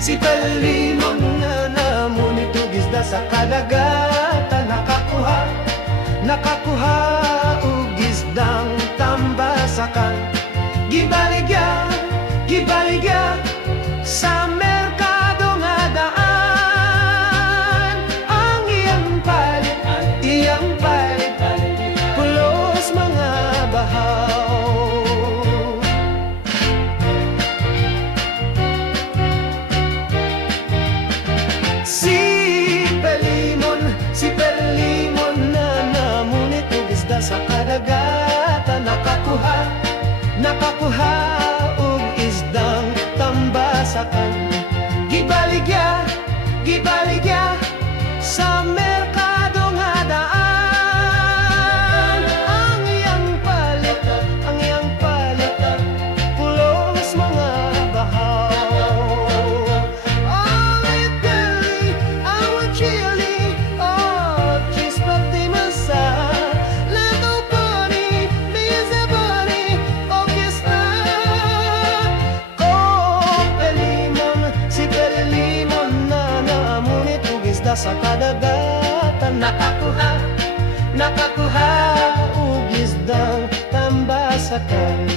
si Pelimon na namunit og isda sa kadagatan. Nakakuha og isdang tambasakan. Gibaligya sa merkado nga daan. Ang iyang palit, pulos mga bahaw. Si Pelimon na namunit og isda sa kadagatan. Nakakuha og isdang tambasakan. Gibaligya sa merkado nga daan. Ang iyang palit, pulos mga bahaw. Awit deli, awit chili, oh, chispa di masa. Little bunny, busy bunny, focus na. Si Pelimon na namunit og isda sa kadagatan. Nakakuha og isdang tambasakan.